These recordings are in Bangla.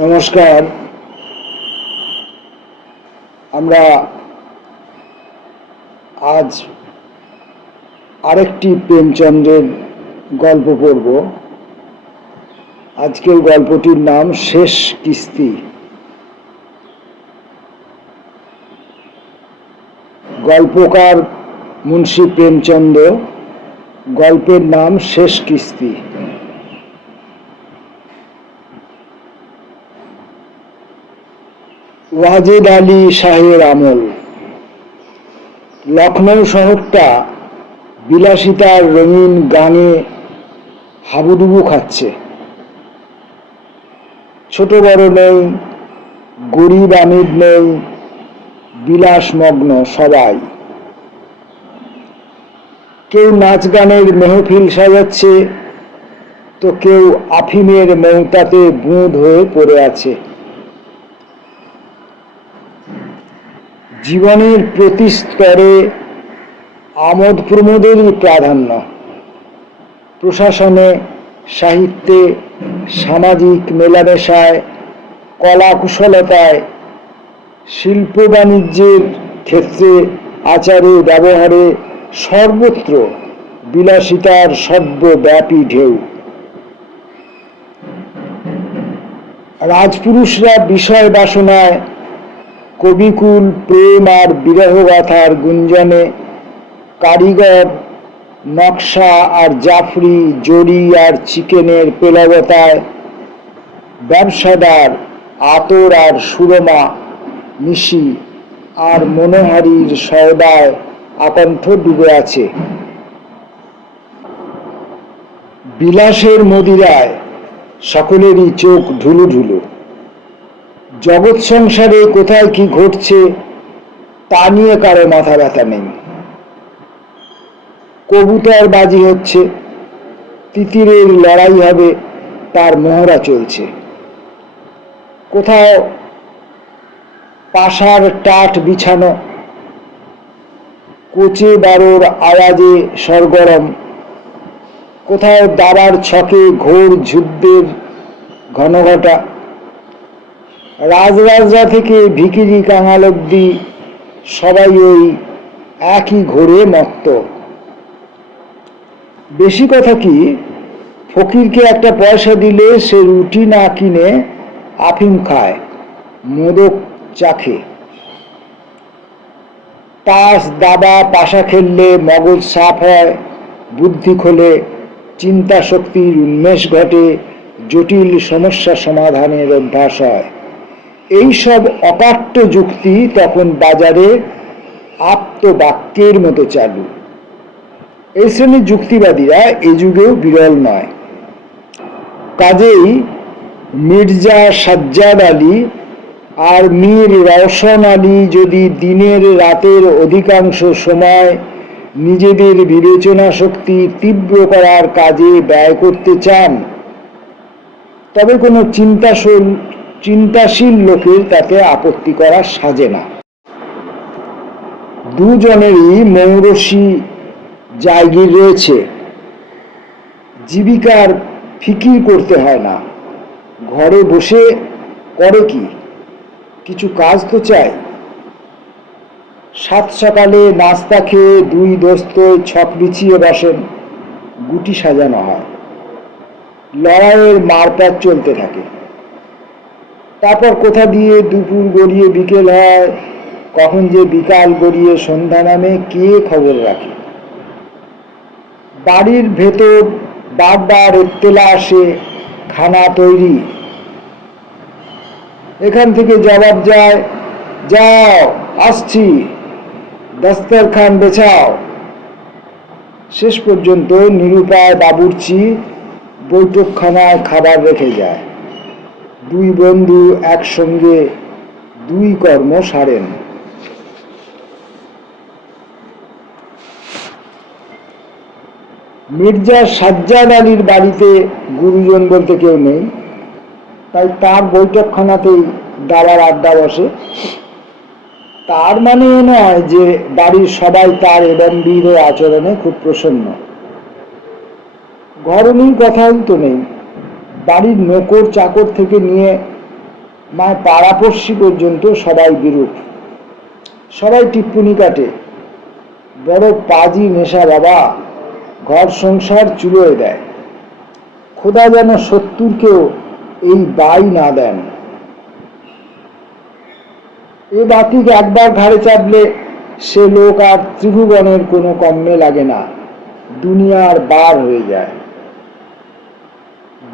নমস্কার। আমরা আজ আরেকটি প্রেমচন্দ্রের গল্প পড়ব। আজকের গল্পটির নাম শেষ কিস্তি। গল্পকার মুন্সী প্রেমচন্দ্র, গল্পের নাম শেষ কিস্তি। ওয়াজেদ আলী শাহের আমল। লখনৌ শহরটা বিলাসিতার রঙিন গানে হাবুডুবু খাচ্ছে। ছোট বড় নেই, গরিব আমির নেই, বিলাসমগ্ন সবাই। কেউ নাচ গানের মেহফিল সাজাচ্ছে, তো কেউ আফিমের মৌতাতে বুঁদ হয়ে পড়ে আছে। জীবনের প্রতি স্তরে আমোদ প্রমোদেরই প্রাধান্য। প্রশাসনে, সাহিত্যে, সামাজিক মেলামেশায়, কলা কুশলতায়, শিল্প বাণিজ্যের ক্ষেত্রে, আচারে ব্যবহারে সর্বত্র বিলাসিতার সর্বব্যাপী ঢেউ। রাজপুরুষরা বিষয় বাসনায়, কবিকুল প্রেম আর বিরহগাথার গুঞ্জনে, কারিগর নকশা আর জাফরি, জরি আর চিকেনের পেলবতায়, ব্যবসাদার আতর আর সুরমা, নিশি আর মনোহারীর সওদায় আকণ্ঠ ডুবে আছে। বিলাসের মদিরায় সকলেরই চোখ ঢুলু ঢুলু। জগৎ সংসারে কোথায় কি ঘটছে তা নিয়ে কারো মাথা ব্যথা নেই। কবুতর বাজি হচ্ছে, তিতিরের লড়াই হবে তার মহড়া চলছে। কোথাও পাশার টাট বিছানো, কোচে বারোর আওয়াজে সরগরম। কোথাও দাবার ছকে ঘোর যুদ্ধের ঘনঘটা। রাজরাজরা থেকে ভিখিরি কাঙাল অব্দি সবাই ওই একই ঘোরে মত্ত। বেশি কথা কি, ফকিরকে একটা পয়সা দিলে সে রুটি না কিনে আফিম খায়, মোদক চাখে। তাস দাবা পাশা খেললে মগজ সাফ হয়, বুদ্ধি খোলে, চিন্তা শক্তির উন্মেষ ঘটে, জটিল সমস্যা সমাধানের অভ্যাস হয়। এইসব অকাট্য যুক্তি তখন বাজারে আপ্তবাক্যের মতো চালু। এই শ্রেণীর যুক্তিবাদীরা এ যুগেও বিরল নয়। কাজেই মির্জা সাজ্জাদ আলী আর মীর রওশন আলী যদি দিনের রাতের অধিকাংশ সময় নিজেদের বিবেচনা শক্তি তীব্র করার কাজে ব্যয় করতে চান, তবে কোনো চিন্তাশীল লোকের তাতে আপত্তি করা সাজে না। দুজনেরই মৌরসী জায়গির রয়েছে, জীবিকার ফিকির করতে হয় না। ঘরে বসে করে কি, কিছু কাজ তো চাই। সাত সকালে নাস্তা খেয়ে দুই দোস্ত ছক বিছিয়ে বসেন, গুটি সাজানো হয়। লড়াইয়ের মারপ্যাচ চলতে থাকে। তারপর কোথা দিয়ে দুপুর গড়িয়ে বিকেল হয়, কখন যে বিকাল গড়িয়ে সন্ধ্যা নামে কে খবর রাখে। বাড়ির ভেতর বারবার এত্তেলা আসে, খানা তৈরি। এখান থেকে জবাব যায়, যাও আসছি, দস্তরখান বেছাও। শেষ পর্যন্ত নিরুপায় বাবুর্চি বৈঠকখানায় খাবার রেখে যায়। দুই বন্ধু একসঙ্গে দুই কর্ম সারেন। মির্জা সাজ্জাদ আলীর বাড়িতে গুরুজন বলতে কেউ নেই, তাই তার বৈঠকখানাতেই দাবার আড্ডা বসে। তার মানে নয় যে বাড়ির সবাই তার এলম্বির আচরণে খুব প্রসন্ন। ঘরণীর কথাও তো নেই। বাড়ির নৌকর চাকর থেকে নিয়ে মায় পাড়াপড়শি পর্যন্ত সবাই বিরূপ, সবাই টিপ্পনি কাটে, বড় পাজি নেশা বাবা, ঘর সংসার চুলোয় দেয়। খোদা যেন 70কেও এই বাই না দেন। এ বাতিক একবার ঘাড়ে চাপলে সে লোক আর ত্রিভুবনের কোনো কম্মে লাগে না, দুনিয়ার বার হয়ে যায়।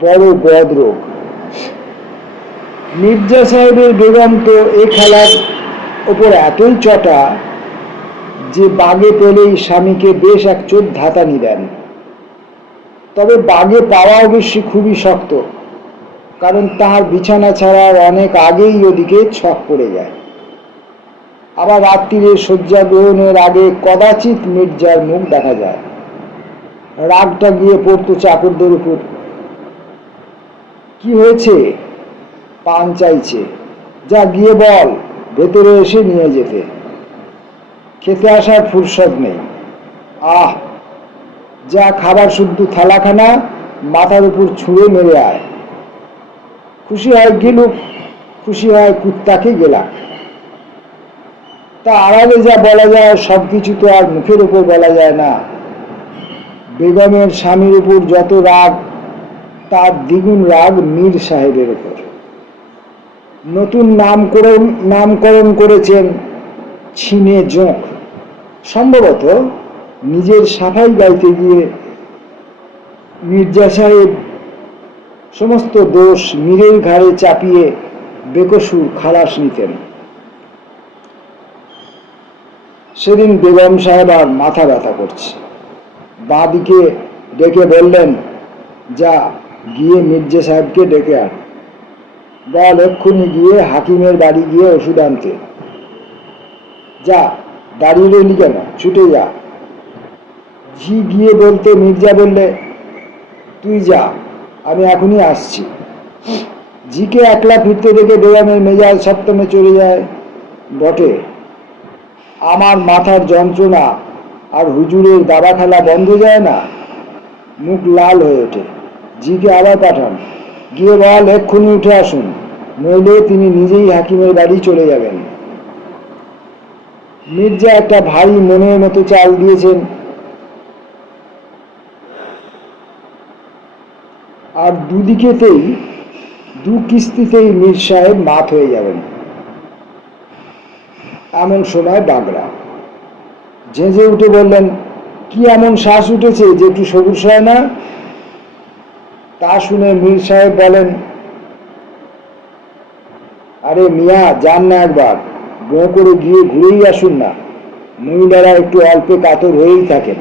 বড় বদ রোগ। মির্জা সাহেবের বেগম তো এ খেলার ওপর এতই চটা যে বাগে পেলেই স্বামীকে বেশ এক চোট ধাতানি দেন। তবে বাগে পাওয়া অবশ্যই খুবই শক্ত, কারণ তার বিছানা ছাড়ার অনেক আগেই ওদিকে ছক পড়ে যায়। আবার রাত্রিরে শয্যা গ্রহণের আগে কদাচিৎ মির্জার মুখ দেখা যায়। রাগটা গিয়ে পড়তো চাকরদের উপর। কি হয়েছে? পান চাইছে, যা গিয়ে বল ভেতরে এসে নিয়ে যেতে। খেতে আসার ফুরসত নেই। আহ, যা খাবার শুদ্ধ থালাখানা মাথার উপর ছুঁড়ে মেরে আয়। খুশি হয় গেলুক, খুশি হয় কুত্তাকে গেলা। তা আড়ালে যা বলা যায় সবকিছু তো আর মুখের উপর বলা যায় না। বেগমের স্বামীর উপর যত রাগ, তার দ্বিগুণ রাগ মীর সাহেবের উপর। নতুন নামকরণ করেছেন ছিনে জোঁক। সম্ভবত নিজের সাফাই গাইতে গিয়ে মির্জা সাহেব সমস্ত দোষ মীরের ঘাড়ে চাপিয়ে বেকসুর খালাস নিতেন। সেদিন বেগম সাহেব আর মাথা ব্যথা করছে। বাঁদিকে ডেকে বললেন, যা গিয়ে মির্জা সাহেবকে ডেকে আন। বল এক্ষুনি গিয়ে হাকিমের বাড়ি গিয়ে ওষুধ আনতে। যা, দাঁড়িয়ে রইলি কেন, ছুটে যা। ঝি গিয়ে বলতে মির্জা বললে, তুই যা, আমি এখনই আসছি। ঝিকে একলা ফিরতে দেখে বেগমের মেজাজ সপ্তমে চলে যায়। বটে, আমার মাথার যন্ত্রণা আর হুজুরের দাবা খেলা বন্ধ যায় না। মুখ লাল হয়ে ওঠে। ঝিকে আবার পাঠান, গিয়ে বল এক্ষুনি উঠে আসুন, নইলে তিনি নিজেই হাকিমের বাড়ি চলে যাবেন। মির্জা একটা ভারী মনের মতো চাল দিয়েছেন, আর দুদিকেতেই দু কিস্তিতেই মীর সাহেব মাত হয়ে যাবেন। এমন সময় বাগড়া ঝেঁঝে উঠে বললেন, কি এমন শ্বাস উঠেছে যে একটু সবুজ হয় না? তা শুনে মীর সাহেব বলেন, আরে মিয়া, যান না একবার, বো করে গিয়ে ঘুরেই আসুন না। মহিলারা একটু অল্পে কাতর হয়েই থাকেন।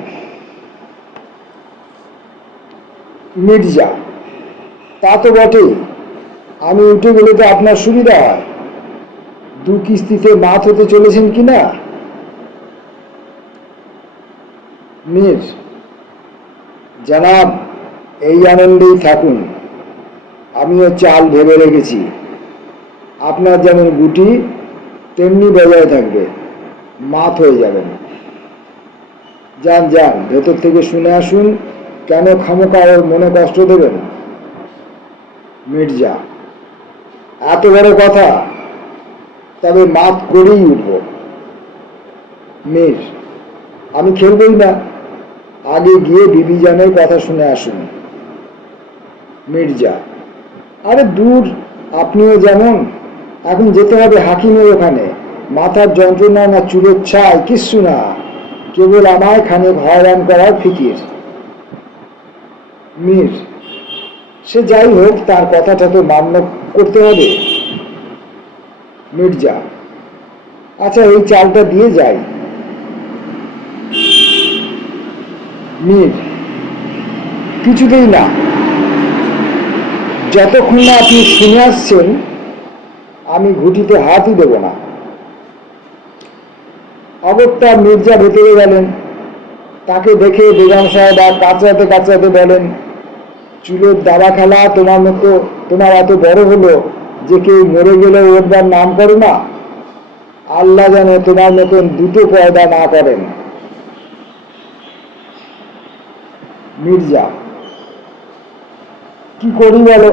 মির্জা, তা তো বটেই, আমি উঠে গেলে তো আপনার সুবিধা হয়। দু কিস্তিতে মাত হতে চলেছেন কিনা? মীর, জানাব, এই আনন্দেই থাকুন। আমিও চাল ভেবে রেখেছি, আপনার যেমন গুটি তেমনি বজায় থাকবে, মাত হয়ে যাবেন। যান যান, ভেতর থেকে শুনে আসুন, কেন খামোকা ওর মনে কষ্ট দেবেন? মির্জা, এত বড় কথা, তবে মাত করেই উঠব। মীর, আমি খেলবই না, আগে গিয়ে বিবিজানের কথা শুনে আসুন। মির্জা, আরে দূর, আপনিও যেমন, এখন যেতে হবে হাকিমের ওখানে। মাথার যন্ত্রণা না চুলের ছাই কিচ্ছু না, কেবল আমায় খানিক হয়রান করার ফিকির। মীর, সে যাই হোক, তার কথাটা তো মান্য করতে হবে। মির্জা, আচ্ছা এই চালটা দিয়ে যাই। মীর, কিছুতেই না, যতক্ষণ না আপনি শুনে আসছেন আমি ঘুটিতে হাতই দেব না। অগত্যা মির্জা ভেতরে গেলেন। তাকে দেখে বেগম সাহেব আর কাঁচরাতে কাঁচরাতে বলেন, চুলের দাবা খেলা তোমার এত বড় হলো যে কেউ মরে গেলে ওর নাম করো না। আল্লাহ যেন তোমার মতন দুটো পয়দা না করেন। মির্জা, কি করি বলো?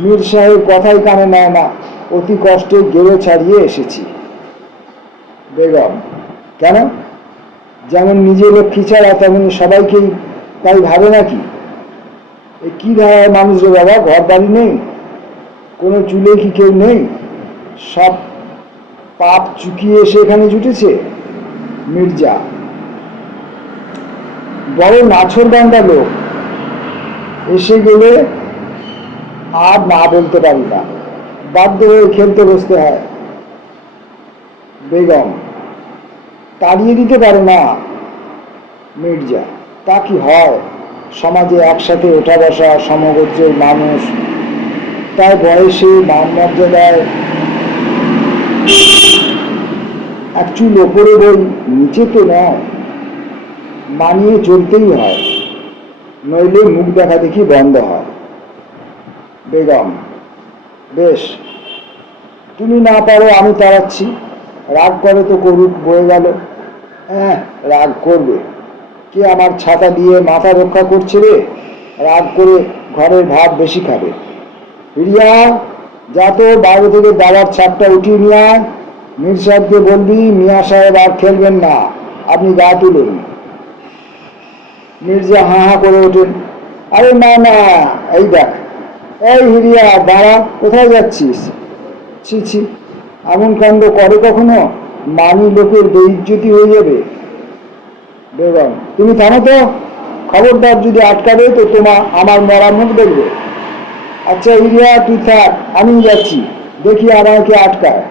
মীর সাহেব কথাই কানে নেয় না। অতি কষ্টে গেরো ছাড়িয়ে এসেছি। বেগম: কেন? যেমন নিজে লক্ষ্মী ছাড়া তেমনি সবাইকেই তাই ভাবে নাকি? এ কি ধারায় মানুষ রে বাবা, ঘর বাড়ি নেই, কোনো চুলে কি কেউ নেই, সব পাপ চুকিয়ে এসে এখানে জুটেছে? মির্জা: বড় নাছোড়বান্দা লোক, এসে গেলে আর না বলতে পারি না, বাধ্য হয়ে খেলতে বসতে হয়। বেগম: তাড়িয়ে দিতে পারে না? মির্জা: তা কি হয়? সমাজে একসাথে ওঠা বসা সমগোত্রের মানুষ, তাই বয়সে মান মর্যাদায় এক চুল ওপরে বই নিচে তো নয়, মানিয়ে চলতেই হয়, নইলে মুখ দেখা দেখি বন্ধ হয়। বেগম: বেশ, তুমি না পারো, আমি তাড়াচ্ছি। রাগ করে তো করুক, বয়ে গেল। হ্যাঁ, রাগ করবে, কে আমার ছাতা দিয়ে মাথা রক্ষা করছে রে? রাগ করে ঘরের ভাত বেশি খাবে। রিয়া, যা তো বাইরে থেকে দাবার ছাপটা উঠিয়ে নিয়ে আয়। মীর সাহেবকে বলবি মিয়া সাহেব আর খেলবেন না, আপনি গা তুলুন। মির্জা হাঁ হাঁ করে ওঠেন: আরে না না, এই দেখ, এই হিরিয়া দাঁড়া, কোথায় যাচ্ছিস? ছি ছি, এমন কাণ্ড করে কখনো? মানি লোকের বেইজ্জতি হয়ে যাবে। বেগম: তুমি থামো তো, খবরদার যদি আটকাবে তো আমার মরা মুখ দেখবে। আচ্ছা হিরিয়া, তুই থাক, আমি যাচ্ছি, দেখি আমাকে আটকায়।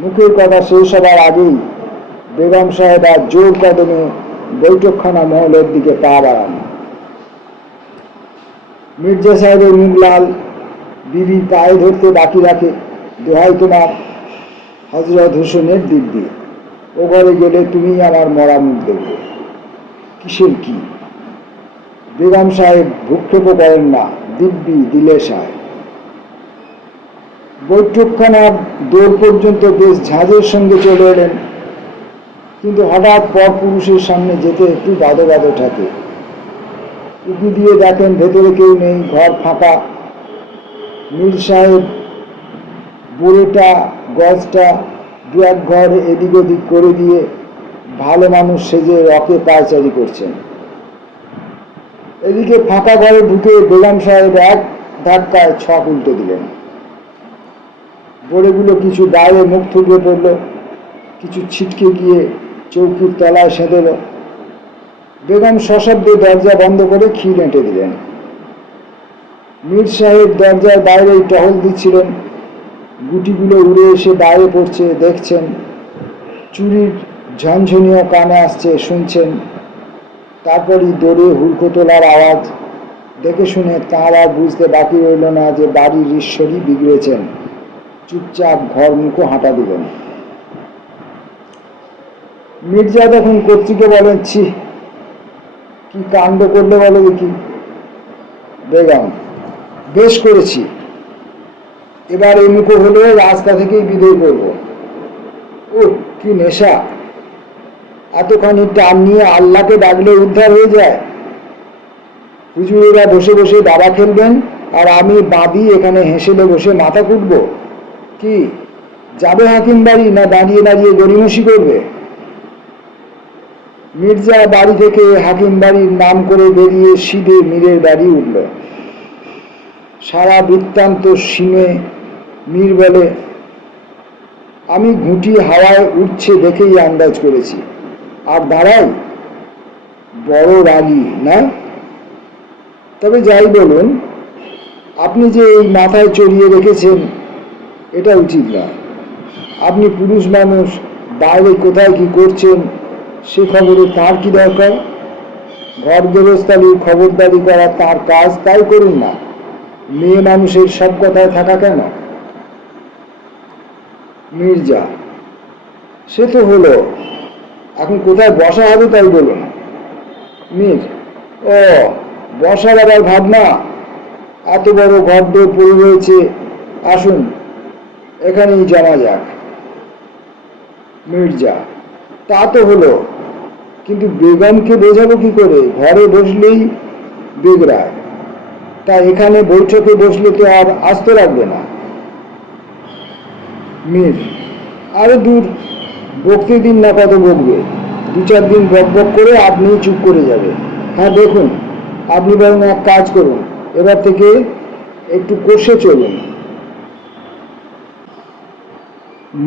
মুখের কথা শেষ হবার আগেই বেগম সাহেব আর জোর কদমে বৈঠকখানা মহলের দিকে পা বাড়ান। মির্জা সাহেবের মুখ লাল, বিবি পায়ে ধরতে বাকি রাখে: দোহাই তোমার, হজরত হোসেনের দিব্যি, ও ঘরে গেলে তুমি আমার মরা মুখ দেখবে। কিসের কি? বেগম সাহেব ভূক্ষেপও করেন না, দিব্যি দিলে সাহেব। বৈঠকখানার দৌড় পর্যন্ত বেশ ঝাঁজের সঙ্গে চলে এলেন, কিন্তু হঠাৎ পর পুরুষের সামনে যেতে একটু বাদো বাদো থাকে। উঁকি দিয়ে দেখেন ভেতরে কেউ নেই, ঘর ফাঁকা। মীর সাহেব বুড়োটা গজটা দু এক ঘর এদিক ওদিক করে দিয়ে ভালো মানুষ সেজে রকে পায়চারি করছেন। এদিকে ফাঁকা ঘরে ঢুকে বেগম সাহেব এক ধাক্কায় ছক উল্টে দিলেন। বড়েগুলো কিছু বাইরে মুখ থুবড়ে পড়ল, কিছু ছিটকে গিয়ে চৌকির তলায় সেঁধল। বেগম সশব্দে দরজা বন্ধ করে খিল এঁটে দিলেন। মীর সাহেব দরজার বাইরেই টহল দিচ্ছিলেন। গুটিগুলো উড়ে এসে বাইরে পড়ছে, দেখছেন। চুরির ঝনঝনিও কানে আসছে, শুনছেন। তারপরই দৌড়ে হুড়কো তোলার আওয়াজ। দেখে শুনে তাঁর আর বুঝতে বাকি রইল না যে বাড়ির ঈশ্বরই বিগড়েছেন। চুপচাপ ঘর মুখো হাঁটা দিলেন। মির্জা তখন কর্ত্রীকে বলেন: ছি, কি কাণ্ড করলে বলো দেখি। বেগম: বেশ করেছি, এবার এই মুখো হলে রাস্তা থেকেই বিদায় করব। ও কি নেশা! এতখানি টান নিয়ে আল্লাহকে ডাকলে উদ্ধার হয়ে যায়। হুজুরেরা বসে বসে দাবা খেলবেন আর আমি বাঁধি এখানে হেসেলে বসে মাথা কুটব। কি যাবে হাকিম বাড়ি, না দাঁড়িয়ে দাঁড়িয়ে গড়িমসি করবে? মির্জা বাড়ি থেকে হাকিম বাড়ির নাম করে বেরিয়ে সিধে মীরের বাড়ি উঠল। সারা বৃত্তান্ত শুনে মীর বলে: আমি ঘুঁটি হাওয়ায় উঠছে দেখেই আন্দাজ করেছি। আর দাঁড়াই, বড় রাগী না? তবে যাই বলুন, আপনি যে এই মাথায় চড়িয়ে রেখেছেন এটা উচিত না। আপনি পুরুষ মানুষ, বাইরে কোথায় কি করছেন সে খবরে তার কি দরকার? ঘর গৃহস্থালির খবরদারি করা তার কাজ, তাই করুন না। মেয়ে মানুষের সব কথায় থাকা কেন? মির্জা: সে তো হলো, এখন কোথায় বসা হবে তাই বলুন। মীর: ও, বসার আবার ভাবনা? এত বড় ঘরদোর পড়ে রয়েছে, আসুন এখানেই জমা যাক। মির্জা: তা তো হলো, কিন্তু বেগমকে বোঝাবো কি করে? ঘরে বসলেই বেগড়ায়, তা এখানে বৈঠকে বসলে তো আর আস্ত রাখবে না। মীর: আরে দূর, বকতে দিন না, কত বকবে? 2-4 দিন বক বক করে আপনি চুপ করে যাবে। হ্যাঁ দেখুন, আপনি বরং এক কাজ করুন, এবার থেকে একটু কষে চলুন।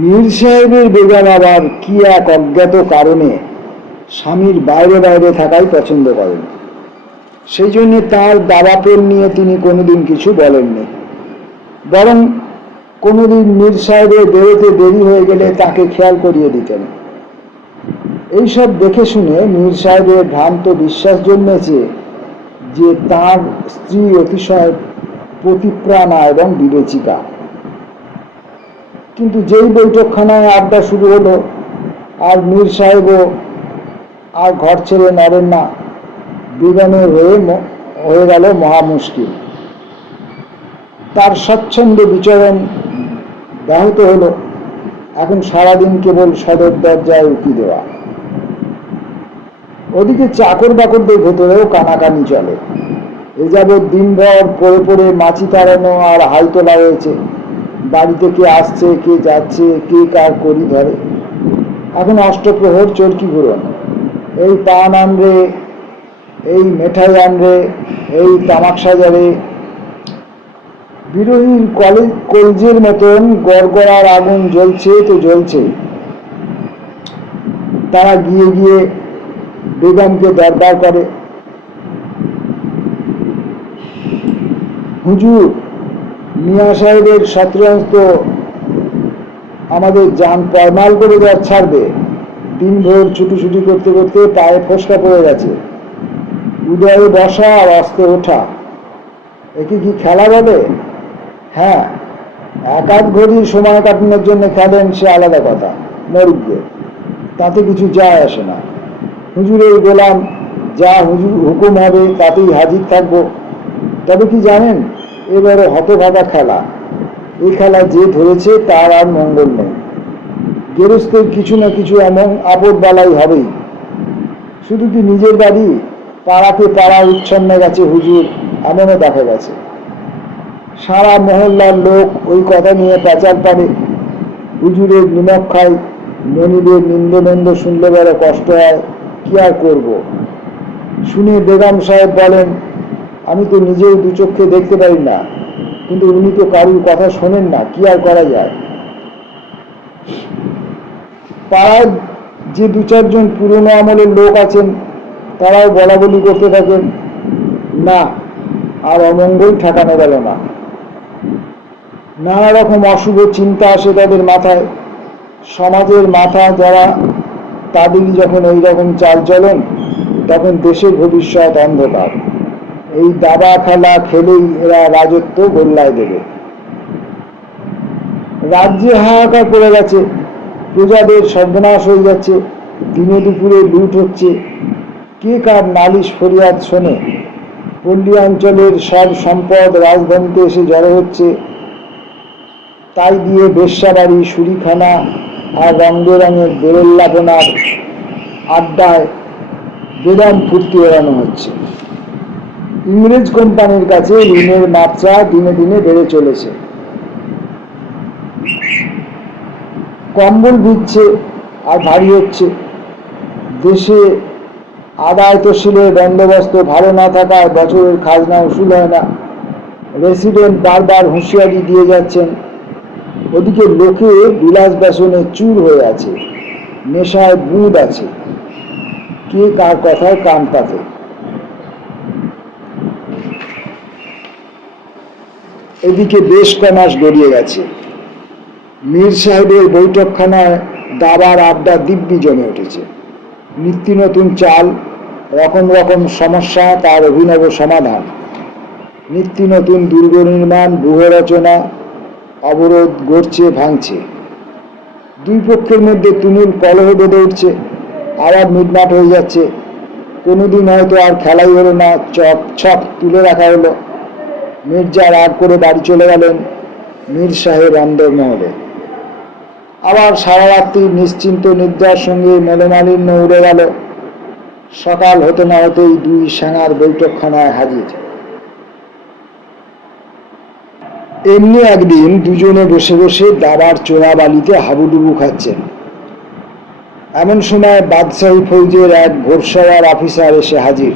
মীর সাহেবের বেগম আবার কি এক অজ্ঞাত কারণে স্বামীর বাইরে বাইরে থাকাই পছন্দ করেন। সেই জন্য তাঁর দাবা প্রেম নিয়ে তিনি কোনোদিন কিছু বলেননি, বরং কোনোদিন মীর সাহেবের বেরোতে দেরি হয়ে গেলে তাকে খেয়াল করিয়ে দিতেন। এইসব দেখে শুনে মীর সাহেবের ভ্রান্ত বিশ্বাস জন্মেছে যে তাঁর স্ত্রী অতিশয় পতিপ্রাণা এবং বিবেচিকা। কিন্তু যেই বৈঠকখানায় আড্ডা শুরু হলো আর মীর সাহেবও আর ঘর ছেড়ে নড়েন না, বেগমের হয়ে গেল মহা মুশকিল। তার স্বচ্ছন্দ বিচরণ ব্যাহত হলো। এখন সারাদিন কেবল সদর দরজায় উঁকি দেওয়া। ওদিকে চাকর বাকরদের ভেতরেও কানাকানি চলে। এ যাবৎ দিনভর পড়ে পড়ে মাছি তাড়ানো আর হাই তোলা হয়েছে। বাড়িতে কে আসছে, কে যাচ্ছে, কে কার করি ধরে। এখন অষ্টপ্রহর চরকি ঘুরন, এই পান আনরে, এই মেঠাই আনরে, এই তামাক সাজারে। বিরোহীর কলজের মতন গড়গড়ার আগুন জ্বলছে তো জ্বলছে। তারা গিয়ে গিয়ে বেগমকে দরবার করে, হুজুর, মিয়া সাহেবের শতরঞ্চ আমাদের জান পয়মাল করে দেওয়ার ছাড়বে। দিনভর ছুটোছুটি করতে করতে পায়ে ফসকা পড়ে গেছে। উদয়ে বসা আর অস্তে ওঠা, একে কি খেলা বলে? হ্যাঁ, এক আধ ঘড়ি সময় কাটানোর জন্য খেলেন, সে আলাদা কথা, মরুকগে, তাতে কিছু যায় আসে না। হুজুরের গোলাম, যা হুজুর হুকুম হবে তাতেই হাজির থাকবো। তবে কি জানেন, এবারে হতভাগা খেলা। এই খেলা যে ধরেছে তার আর মঙ্গল নেই। গেরস্তের কিছু না কিছু এমন আপদ বালাই হবেই। শুধু কি নিজের বাড়ি, পাড়াতে পাড়া উচ্ছন্ন গেছে হুজুর, এমনও দেখা গেছে। সারা মহল্লার লোক ওই কথা নিয়ে পেঁচাল পারে। হুজুরের নিমক খাই, মনিবের নিন্দনন্দ শুনলে বড় কষ্ট হয়, কি আর করব। শুনে বেগম সাহেব বলেন, আমি তো নিজেও দু চক্ষে দেখতে পারি না, কিন্তু উনি তো কারুর কথা শোনেন না, কি আর করা যায়। পাড়ায় যে 2-4 জন পুরনো আমলের লোক আছেন, তারাও বলা বলি করতে থাকেন। না, আর অমঙ্গল ঠেকানো গেল না। নানা রকম অশুভ চিন্তা আসে তাদের মাথায়। সমাজের মাথা যারা, তাদেরই যখন ওই রকম চাল চলন, তখন দেশের ভবিষ্যৎ অন্ধকার। এই দাবা খেলা খেলেই এরা রাজত্ব গোল্লায় দেবে। রাজ্যে হাহাকার পড়ে গেছে, প্রজাদের সর্বনাশ হয়ে যাচ্ছে, দিনে দুপুরে লুট হচ্ছে। কে কার নালিশ ফরিয়াদ শোনে? পল্লী অঞ্চলের সব সম্পদ রাজধানীতে এসে জড়ো হচ্ছে। তাই দিয়ে বেশ্যাবাড়ি, সুরিখানা আর রং বেরঙের বেরোল্লাপনার আড্ডায় বেদম ফুর্তি এড়ানো হচ্ছে। ইংরেজ কোম্পানির কাছে ঋণের মাত্রা দিনে দিনে বেড়ে চলেছে। কম্বল ভিজছে আর ভারী হচ্ছে। দেশে আদায় তহসিলের বন্দোবস্ত ভালো না থাকায় বছরের খাজনা উসুল হয় না। রেসিডেন্ট বারবার হুঁশিয়ারি দিয়ে যাচ্ছেন। ওদিকে লোকে বিলাস ব্যসনে চুর হয়ে আছে, নেশায় বুঁদ আছে, কে কার কথায় কান পাতে। এদিকে বেশ কমাস গড়িয়ে গেছে। মীর সাহেবের বৈঠকখানায় দাবার আড্ডা দিব্যি জমে উঠেছে। নিত্য নতুন চাল, রকম রকম সমস্যা, তার অভিনব সমাধান। নিত্য নতুন দুর্গ নির্মাণ, ব্যূহ রচনা, অবরোধ গড়ছে ভাঙছে। দুই পক্ষের মধ্যে তুমুল কলহ বেঁধে উঠছে, আবার মিটমাট হয়ে যাচ্ছে। কোনোদিন হয়তো আর খেলাই হলো না, ছক তুলে রাখা হলো। মির্জা রাগ করে বাড়ি চলে গেলেন। মীর সাহেব অন্দরমহলে। আবার সারা রাত্রি নিশ্চিন্ত নিদ্রার সঙ্গে মেলমালিন্য উড়ে গেল। সকাল হতে না হতেই 2 সেনার বৈঠকখানায় হাজির। এমনি একদিন দুজনে বসে বসে দাবার চোরাবালিতে হাবুডুবু খাচ্ছেন। এমন সময় বাদশাহী ফৌজের এক ঘোড়সওয়ার অফিসার এসে হাজির।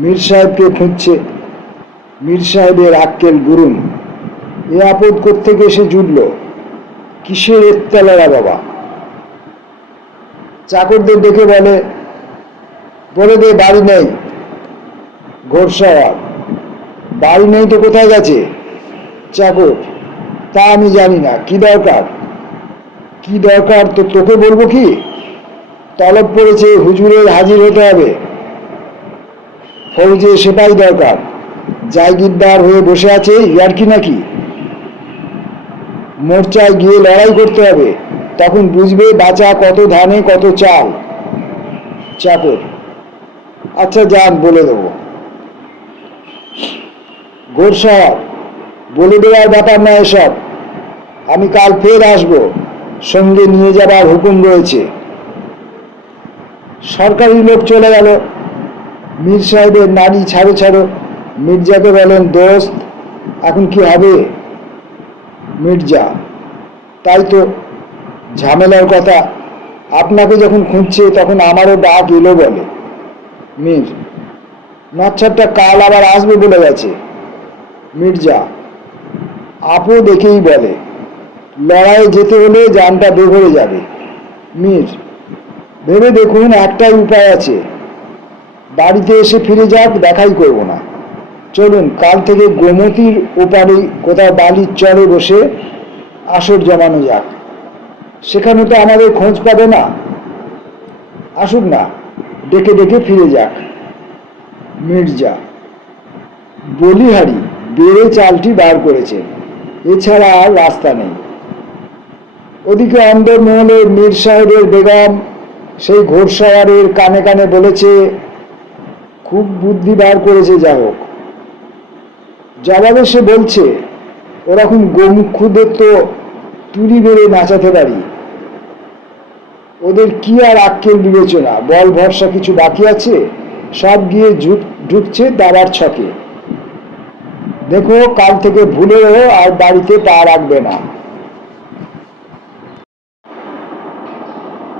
মীর সাহেবকে খুঁজছে। মীর সাহেবের আক্কেল গুরুম। এ আপদ কোত্থেকে এসে জুটল? কিসের এত্তালারা বাবা? চাকরদের ডেকে বলে দে বাড়ি নেই। ঘোড়সওয়ার: বাড়ি নেই তো কোথায় গেছে? চাকর: তা আমি জানি না। কি দরকার? কি দরকার তো তোকে বলবো কি? তলব পড়েছে, হুজুরের হাজির হতে হবে। ফৌজে সেটাই দরকার। জায়গিরদার হয়ে বসে আছে ইয়ার্কি নাকি? মোর্চায় গিয়ে লড়াই করতে হবে, তখন বুঝবে বাঁচা কত ধানে কত চাল। চাকর: আচ্ছা যান, বলে দেবো। ঘোড়সওয়ার: বলে দেওয়ার ব্যাপার না এসব। আমি কাল ফের আসবো, সঙ্গে নিয়ে যাবার হুকুম রয়েছে। সরকারি লোক চলে গেল। মীর সাহেবের নাড়ি ছাড়ো। মির্জাকে বলেন, দোস্ত এখন কি হবে? মির্জা: তাই তো ঝামেলার কথা। আপনাকে যখন খুঁজছে তখন আমারও ডাক এলো বলে। মীর: নচ্ছারটা কাল আবার আসবে বলে গেছে। মির্জা: আপও দেখেই বলে, লড়াইয়ে যেতে হলে জানটা বেঘরে যাবে। মীর: ভেবে দেখুন, একটাই উপায় আছে। বাড়িতে এসে ফিরে যাক, দেখাই করব না। চলুন কাল থেকে গোমতীর ওপারে কোথাও বালির চরে বসে আসর জমানো যাক। সেখানে তো আমাদের খোঁজ পাবে না। আসুক না, ডেকে ডেকে ফিরে যাক। মির্জা: বলিহারি বেড়ে চালটি বার করেছে, এছাড়া আর রাস্তা নেই। ওদিকে অন্দরমহলে মীর সাহেবের বেগম সেই ঘোড়সওয়ারের কানে কানে বলেছে, খুব বুদ্ধি বার করেছে। যা হোক, জবাবে সে বলছে, ওরকম গোমুখদের তো তুলি বেড়ে নাচাতে পারি। ওদের কি আর আক্কেল বিবেচনা, বল ভরসা কিছু বাকি আছে? সব গিয়ে ঢুকছে দাবার ছকে। দেখো, কাল থেকে ভুলেও আর বাড়িতে পা রাখবে না।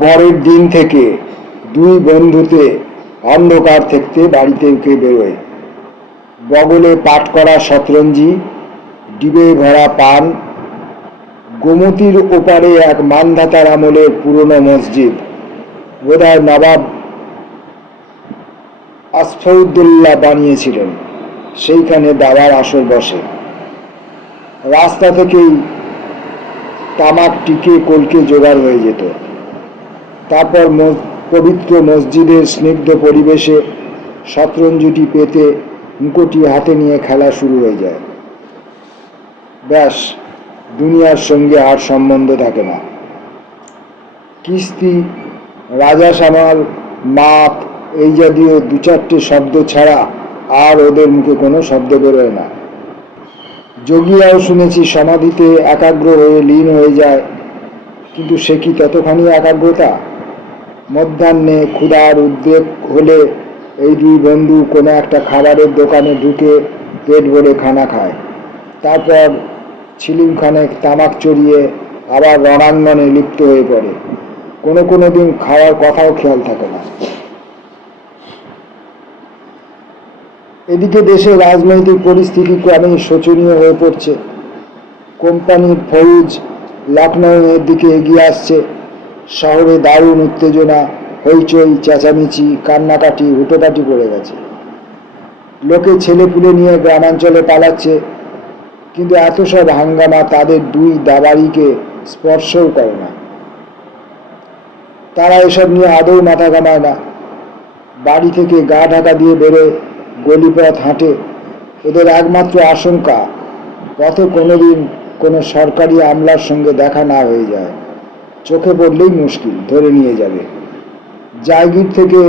পরের দিন থেকে দুই বন্ধুতে অন্ধকার থাকতে বাড়িতে উঠে বেরোয়। বগলে পাট করা শতরঞ্জি, ডিবে ভরা পান। গোমতীর ওপারে এক মানধাতার আমলের পুরনো মসজিদ, বোধহয় নবাব আসফাউদ্দৌল্লা বানিয়েছিলেন। সেইখানে দাবার আসর বসে। রাস্তা থেকেই তামাক টিকে কলকে জোগাড় হয়ে যেত। তারপর পবিত্র মসজিদের স্নিগ্ধ পরিবেশে শতরঞ্জিটি পেতে মুকুটি হাতে নিয়ে খেলা শুরু হয়ে যায়। ব্যাস, দুনিয়ার সঙ্গে আর সম্বন্ধ থাকে না। কিস্তি, রাজা সামাল, মাপ এই জাতীয় দু চারটে শব্দ ছাড়া আর ওদের মুখে কোনো শব্দ বেরোয় না। যোগীরাও শুনেছি সমাধিতে একাগ্র হয়ে লীন হয়ে যায়, কিন্তু সে কি ততখানি একাগ্রতা? মধ্যাহ্নে ক্ষুধার উদ্রেক হলে এই দুই বন্ধু কোনো একটা খাবারের দোকানে ঢুকে পেট ভরে খানা খায়। তারপর ছিলিমখানেক তামাক চড়িয়ে আবার রণাঙ্গনে লিপ্ত হয়ে পড়ে। কোনো দিন খাওয়ার কথাও খেয়াল থাকে না। এদিকে দেশের রাজনৈতিক পরিস্থিতি ক্রমেই শোচনীয় হয়ে পড়ছে। কোম্পানির ফৌজ লখনৌয়ের দিকে এগিয়ে আসছে। শহরে দারুণ উত্তেজনা, হইচই, চেঁচামেচি, কান্নাকাটি, হুটোপাটি পড়ে গেছে। লোকে ছেলেপুলে নিয়ে গ্রামাঞ্চলে পালাচ্ছে, কিন্তু এত সব হাঙ্গামা তাদের দুই দাবাড়িকে স্পর্শও করে না। তারা এসব নিয়ে আদৌ মাথা ঘামায় না। বাড়ি থেকে গা ঢাকা দিয়ে বেরোয়, গলিপথ হাঁটে। ওদের একমাত্র আশঙ্কা, পথে কোনোদিন কোনো সরকারি আমলার সঙ্গে দেখা না হয়ে যায়। চোখে পড়লেই মুশকিল, ধরে নিয়ে যাবে। জায়গির থেকে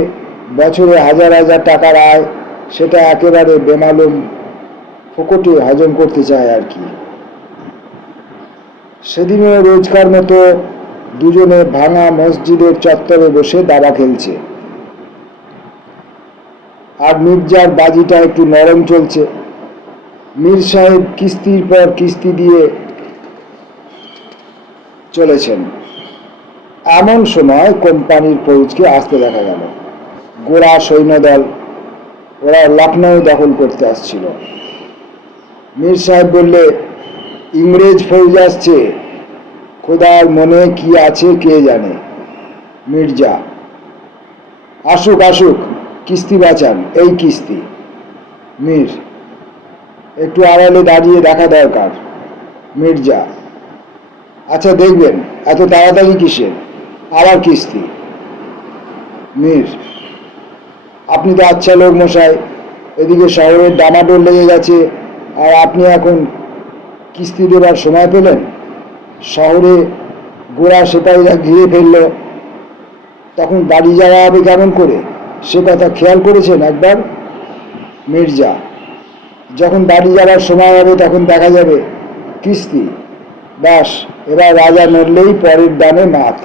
বছরে হাজার হাজার টাকার আয়, সেটা একেবারে বেমালুম ফোকটে হজম করতে চায় আর কি। সেদিনও রোজকার মতো দুজনে ভাঙা মসজিদের চত্বরে বসে দাবা খেলছে। আর মির্জার বাজিটা একটু নরম চলছে। মীর সাহেব কিস্তির পর কিস্তি দিয়ে চলেছেন। এমন সময় কোম্পানির ফৌজকে আসতে দেখা গেল। গোরা সৈন্যদল, ওরা লখনৌ দখল করতে আসছিল। মীর সাহেব বললে, ইংরেজ ফৌজ আসছে, খোদার মনে কি আছে কে জানে। মির্জা, আসুক আসুক, কিস্তি বাঁচান, এই কিস্তি। মীর, একটু আড়ালে দাঁড়িয়ে দেখা দরকার। মির্জা, আচ্ছা দেখবেন, এত তাড়াতাড়ি কিসের, আবার কিস্তি। মীর, আপনি তো আচ্ছা লোক মশাই, এদিকে শহরের ডামাডোল লেগে গেছে, আর আপনি এখন কিস্তি দেবার সময় পেলেন? শহরে গোরা সেপাহীরা ঘিরে ফেলল, তখন বাড়ি যাওয়া হবে কেমন করে, সে কথা খেয়াল করেছেন একবার? মির্জা, যখন বাড়ি যাওয়ার সময় হবে তখন দেখা যাবে। কিস্তি, ব্যাস, এবার রাজা নড়লেই পরের দানে মাত।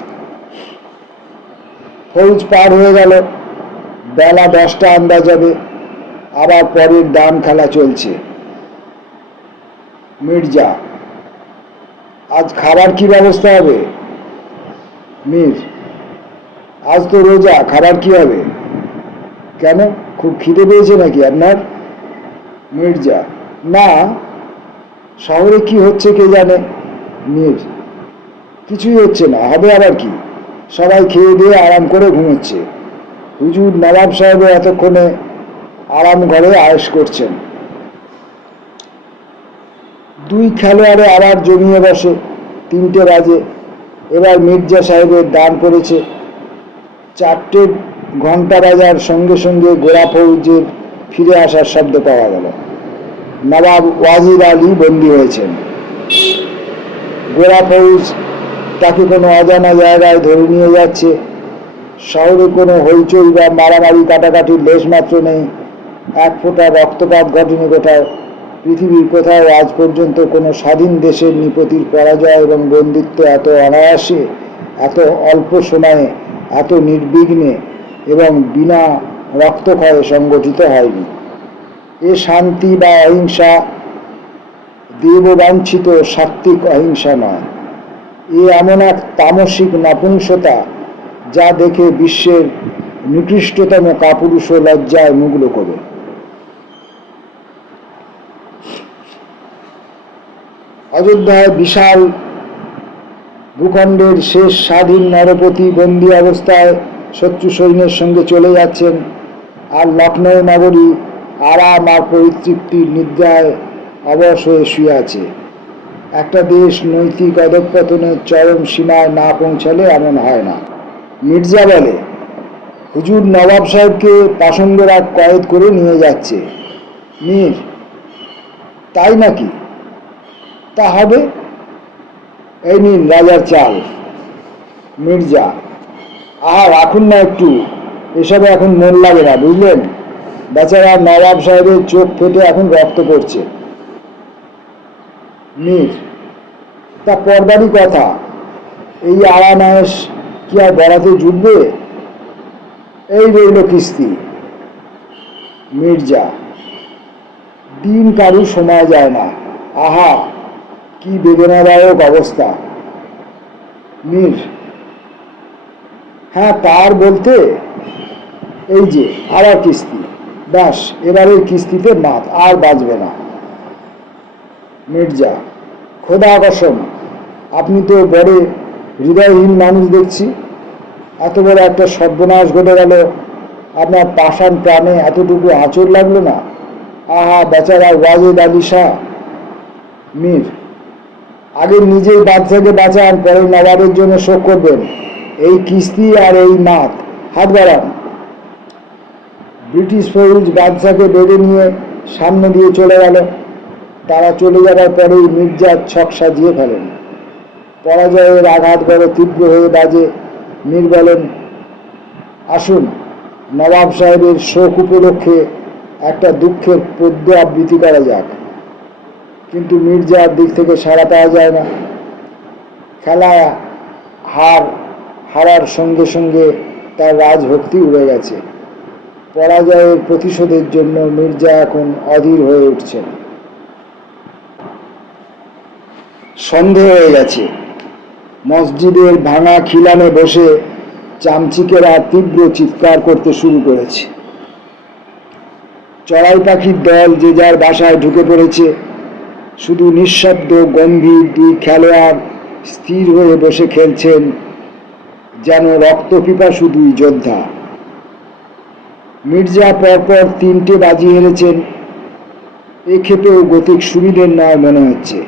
ফৌজ পার হয়ে গেল, বেলা 10টা আন্দাজ হবে, আবার পরের দান খেলা চলছে। মির্জা, আজ খাবার কি ব্যবস্থা হবে? মীর, আজ তো রোজা, খাবার কি হবে? কেন, খুব খিদে পেয়েছে নাকি আপনার? মির্জা, না, শহরে কি হচ্ছে কে জানে। মীর, কিছুই হচ্ছে না, হবে আবার কি, সবাই খেয়ে দিয়ে আরাম করে ঘুমোচ্ছে। হুজুর নবাব সাহেব এতক্ষণে আরাম ঘরে আয়েশ করছেন। দুই খেলোয়াড়ে আবার জমিয়ে বসে। 3টে বাজে। এবার মির্জা সাহেবের দান পড়েছে। 4টে ঘন্টা বাজার সঙ্গে সঙ্গে গোরা ফৌজের ফিরে আসার শব্দ পাওয়া গেল। নবাব ওয়াজির আলী বন্দী হয়েছেন। গোরা ফৌজ তাকে কোনো অজানা জায়গায় ধরে নিয়ে যাচ্ছে। শহরে কোনো হইচই বা মারামারি কাটাকাটির লেশ মাত্র নেই। এক ফোঁটা রক্তপাত ঘটেনি কোথাও। পৃথিবীর কোথাও আজ পর্যন্ত কোনো স্বাধীন দেশের নৃপতির পরাজয় এবং বন্দিত্ব এত অনায়াসে, এত অল্প সময়ে, এত নির্বিঘ্নে এবং বিনা রক্তক্ষয়ে সংগঠিত হয়নি। এ শান্তি বা অহিংসা দেববাঞ্ছিত সাত্ত্বিক অহিংসা নয়। এ এমন এক তামসিক নপুংসতা যা দেখে বিশ্বের নিকৃষ্টতম কাপুরুষও লজ্জায় মুগ্ধ করে। অযোধ্যায় বিশাল ভূখণ্ডের শেষ স্বাধীন নরপতি বন্দী অবস্থায় শত্রু সৈন্যের সঙ্গে চলে যাচ্ছেন, আর লখনৌ নগরী আরাম আর পরিতৃপ্তির নিদ্রায় অবশ হয়ে শুয়ে আছে। একটা দেশ নৈতিক অধঃপতনের চরম সীমায় না পৌঁছালে এমন হয় না। মির্জা বলে, হুজুর নবাব সাহেবকে পাষণ্ডরা কয়েদ করে নিয়ে যাচ্ছে। মীর, তাই নাকি? তা হবে, এই নিন রাজার চাল। মির্জা, আহা রাখুন না একটু, এসবে এখন মন লাগে না, বুঝলেন? বেচারা নবাব সাহেবের চোখ ফেটে এখন রক্ত পড়ছে। মীর, তা পর্দারই কথা, এই আরাম আয়েশ কি আর বরাতে জুটবে? এই রইল কিস্তি। মির্জা, দিন কারু সময় যায় না, আহা কি বেদনাদায়ক অবস্থা। মীর, হ্যাঁ তার বলতে, এই যে আবার কিস্তি, ব্যাস এবারের কিস্তিতে মাত, আর বাঁচবে না। মির্জা, খোদা কসম, আপনি তো বড় হৃদয়হীন মানুষ দেখছি। এত বড় একটা সর্বনাশ ঘটে গেল, আপনার পাষাণ প্রাণে এতটুকু আঁচড় লাগলো না? আহা বেচারা ওয়াজেদ আলী শাহ। মীর, আগে নিজেই বাদশাকে বাঁচান, পরে নবাবের জন্য শোক করবেন। এই কিস্তি আর এই মাত, হাত বাড়ান। ব্রিটিশ ফৌজ বাদশাকে বেঁধে নিয়ে সামনে দিয়ে চলে গেল। তারা চলে যাবার পরেই মির্জা ছক সাজিয়ে ফেলেন। পরাজয়ের আঘাত বড় তীব্র হয়ে বাজে। মীর বলেন, আসুন নবাব সাহেবের শোক উপলক্ষে একটা দুঃখের পদ্য আবৃত্তি করা যাক। কিন্তু মির্জার দিক থেকে সাড়া পাওয়া যায় না। খেলায় হারার সঙ্গে সঙ্গে তার রাজভক্তি উড়ে গেছে। পরাজয়ের প্রতিশোধের জন্য মির্জা এখন অধীর হয়ে উঠছেন। সন্ধে হয়ে গেছে। মসজিদের ভাঙা খিলানে বসে চামচিকেরা তীব্র চিৎকার করতে শুরু করেছে। চড়াই পাখির দল যে যার বাসায় ঢুকে পড়েছে। শুধু নিঃশব্দ গম্ভীর দুই খেলোয়াড় স্থির হয়ে বসে খেলছেন, যেন রক্তপিপাসু দুই যোদ্ধা। মির্জা পরপর 3টে বাজি হেরেছেন। এ ক্ষেপেও গতিক সুবিধের নয় মনে হচ্ছে।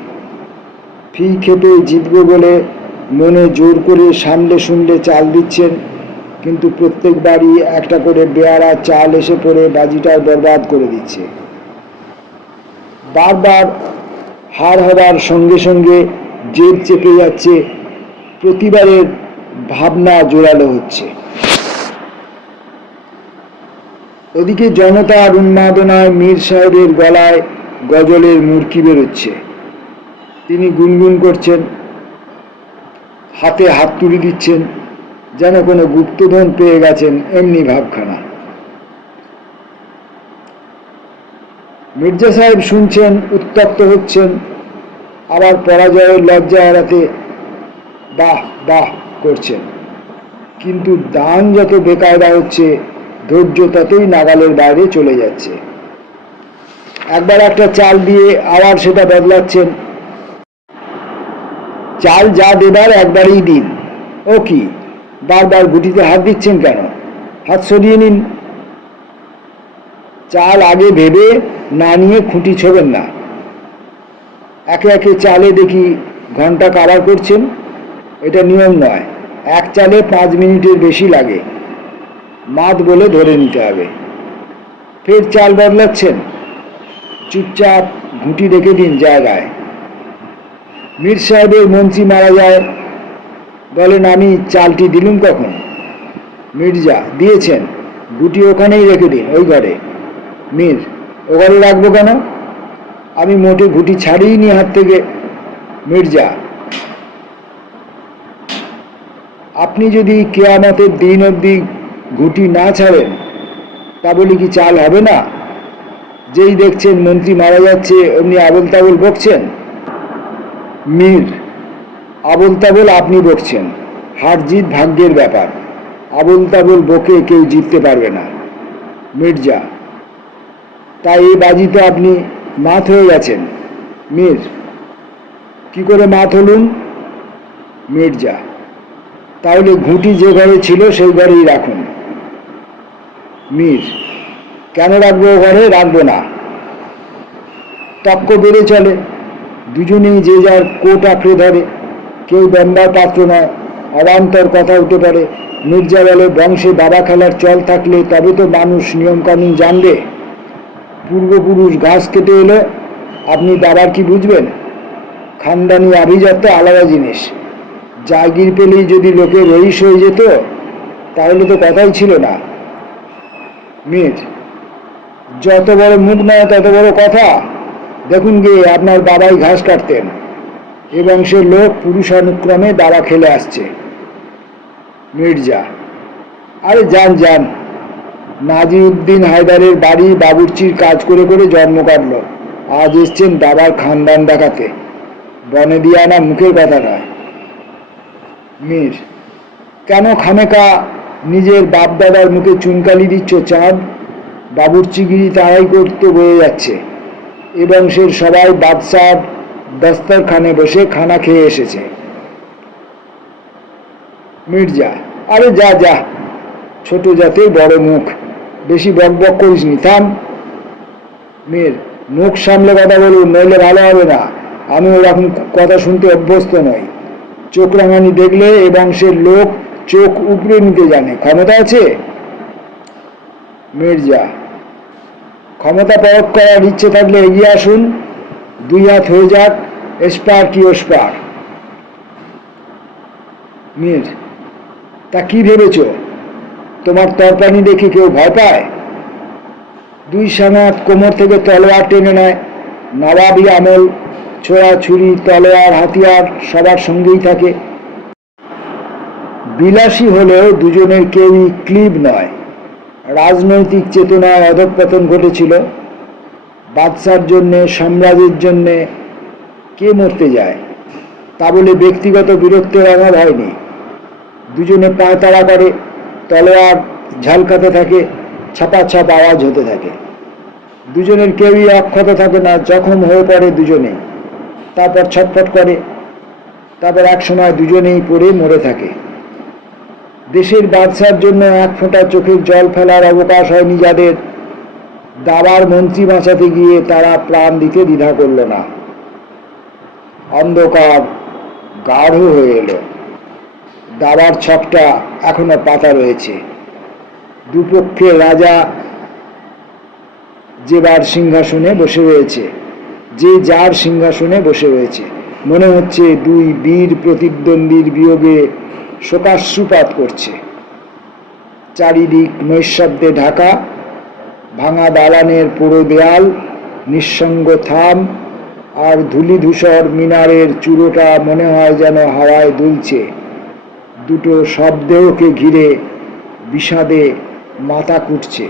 ফি ক্ষেপে জিতবে বলে মনে জোর করে সামলে শুনলে চাল দিচ্ছেন, কিন্তু প্রত্যেকবারই একটা করে বেয়ারা চাল এসে পড়ে বাজিটার বরবাদ করে দিচ্ছে। বারবার হার হবার সঙ্গে সঙ্গে জেদ চেপে যাচ্ছে, প্রতিবারের ভাবনা জোরালো হচ্ছে। ওদিকে জনতার উন্মাদনায় মীর সাহেবের গলায় গজলের মুরকি বেরোচ্ছে। তিনি গুনগুন করছেন, হাতে হাত তুলে দিচ্ছেন, যেন কোনো গুপ্তধন পেয়ে গেছেন এমনি ভাবখানা। মির্জা সাহেব শুনছেন, উত্তপ্ত হচ্ছেন, আবার পরাজয়ের লজ্জা এড়াতে বাহ বাহ করছেন। কিন্তু দান যত বেকায়দা হচ্ছে, ধৈর্য ততই নাগালের বাইরে চলে যাচ্ছে। একবার একটা চাল দিয়ে আবার সেটা বদলাচ্ছেন। চাল যা দেবার একবারই দিন। ও কি, বারবার গুটিতে হাত দিচ্ছেন কেন? হাত সরিয়ে নিন। চাল আগে ভেবে না নিয়ে খুঁটি ছোবেন না। একে একে চালে দেখি ঘন্টা কাবার করছেন। এটা নিয়ম নয়। এক চালে 5 মিনিটের বেশি লাগে। মাত বলে ধরে নিতে হবে। ফের চাল বদলাচ্ছেন। চুপচাপ ঘুঁটি রেখে দিন জায়গায়। মীর সাহেবের মন্ত্রী মারা যায়, বলেন আমি চালটি দিলুম কখন? মির্জা, দিয়েছেন, গুটি ওখানেই রেখে দিন, ওই ঘরে। মীর, ও ঘরে রাখবো কেন? আমি মোটে গুটি ছাড়িই নি হাত থেকে। মির্জা, আপনি যদি কেয়ামতের দিন অবধি ঘুঁটি না ছাড়েন, তা বলি কি চাল হবে না? যেই দেখছেন মন্ত্রী মারা যাচ্ছে, অমনি আবল তাবল বকছেন। মীর, আবল তাবল আপনি বকছেন। হার জিত ভাগ্যের ব্যাপার। আবল তাবল বকে কেউ জিততে পারবে না। মির্জা, তাই এই বাজিতে আপনি মাত হয়ে গেছেন। মীর, কি করে মাত হলুন? মির্জা, তাহলে ঘুঁটি যে ঘরে ছিল সেই ঘরেই রাখুন। মীর, কেন রাখবো ও ঘরে? রাখবো না। তক্ক বেড়ে চলে। দুজনেই যে যার কোট আঁকড়ে ধরে। কেউ দম্বার পাত্র নয়। অবান্তর কথা উঠে পড়ে। মির্জা বলে, বংশে দাবা খেলার চল থাকলে তবে তো মানুষ নিয়মকানুন জানবে। পূর্বপুরুষ ঘাস কেটে এলো, আপনি দাবার কি বুঝবেন? খানদানি আভিজাত্য আলাদা জিনিস। জাগির পেলেই যদি লোকের রইস হয়ে যেত, তাহলে তো কথাই ছিল না। মীর, যত বড় মুখ নয় তত বড় কথা। দেখুন গিয়ে, আপনার বাবাই ঘাস কাটতেন। এ বংশের লোক পুরুষানুক্রমে দাবা খেলে আসছে। মির্জা, আরে যান যান। নাজিউদ্দিন হায়দারের বাড়ি বাবুর্চির কাজ করে করে জন্ম কাটল। আজ এসছেন দাবার খানদান দেখাতে। বনে দিয়ে আনা মুখের কথা নয়। মীর, কেন খামেকা নিজের বাপদাদার মুখে চুনকালি দিচ্ছ চাঁদ? বাবুর্চিগিরি তারাই করতে বয়ে যাচ্ছে। এ বংশের সবাই বাদশার দস্তরখানে বসে খানা খেয়ে এসেছে। মির্জা, আরে যা যা, ছোট জাতের বড় মুখ, বেশি বকবক করিস নি, থাম। মীর, মুখ সামলে কথা বলুন, নইলে ভালো হবে না। আমি ওরকম কথা শুনতে অভ্যস্ত নই। চোখ রাঙানি দেখলে এ বংশের লোক চোখ উপড়ে নিতে জানে। ক্ষমতা আছে? মির্জা, ক্ষমতা প্রয়োগ করার ইচ্ছে থাকলে এগিয়ে আসুন। 2 হাত হয়ে যাক, এসপার কি ওসপার। মীর, তা কি ভেবেছ? তোমার তরপানি দেখে কেউ ভয় পায়? 2 সানাত কোমর থেকে তলোয়ার টেনে নেয়। নবাবী আমল, ছোড়া ছুরি তলোয়ার হাতিয়ার সবার সঙ্গেই থাকে। বিলাসী হলেও দুজনের কেউই ক্লিব নয়। রাজনৈতিক চেতনায় অধঃপতন ঘটেছিল। বাদশার জন্যে, সাম্রাজ্যের জন্যে কে মরতে যায়? তা বলে ব্যক্তিগত বিরক্তের অভাব হয়নি। দুজনে পায়তারা করে, তলোয়ার ঝালকাতে থাকে, ছাপাছাপ আওয়াজ হতে থাকে। দুজনের কেউই অক্ষত থাকে না, জখম হয়ে পড়ে দুজনে, তারপর ছটফট করে, তারপর এক সময় দুজনেই পড়ে মরে থাকে। দেশের বাদশার জন্য এক ফোঁটা চোখের জল ফেলার অবকাশ হয়নি যাদের, দাবার মন্ত্রী বাঁচাতে গিয়ে তারা প্রাণ দিতে দ্বিধা করল না। অন্ধকার গাঢ় হয়ে এলো। দাবার ছকটা এখনো পাতা রয়েছে। দুপক্ষের রাজা যে যার সিংহাসনে বসে রয়েছে। মনে হচ্ছে দুই বীর প্রতিদ্বন্দ্বীর বিয়োগে শোকাশ্রুপাত করছে। চারিদিক নৈঃশব্দে ঢাকা, ভাঙা দালানের পুরো দেয়াল, নিঃসঙ্গ থাম, আর ধূলিধূসর মিনারের চূড়োটা মনে হয় যেন হাওয়ায় দুলছে। দুটো শবদেহকে ঘিরে বিষাদে মাথা কুটছে।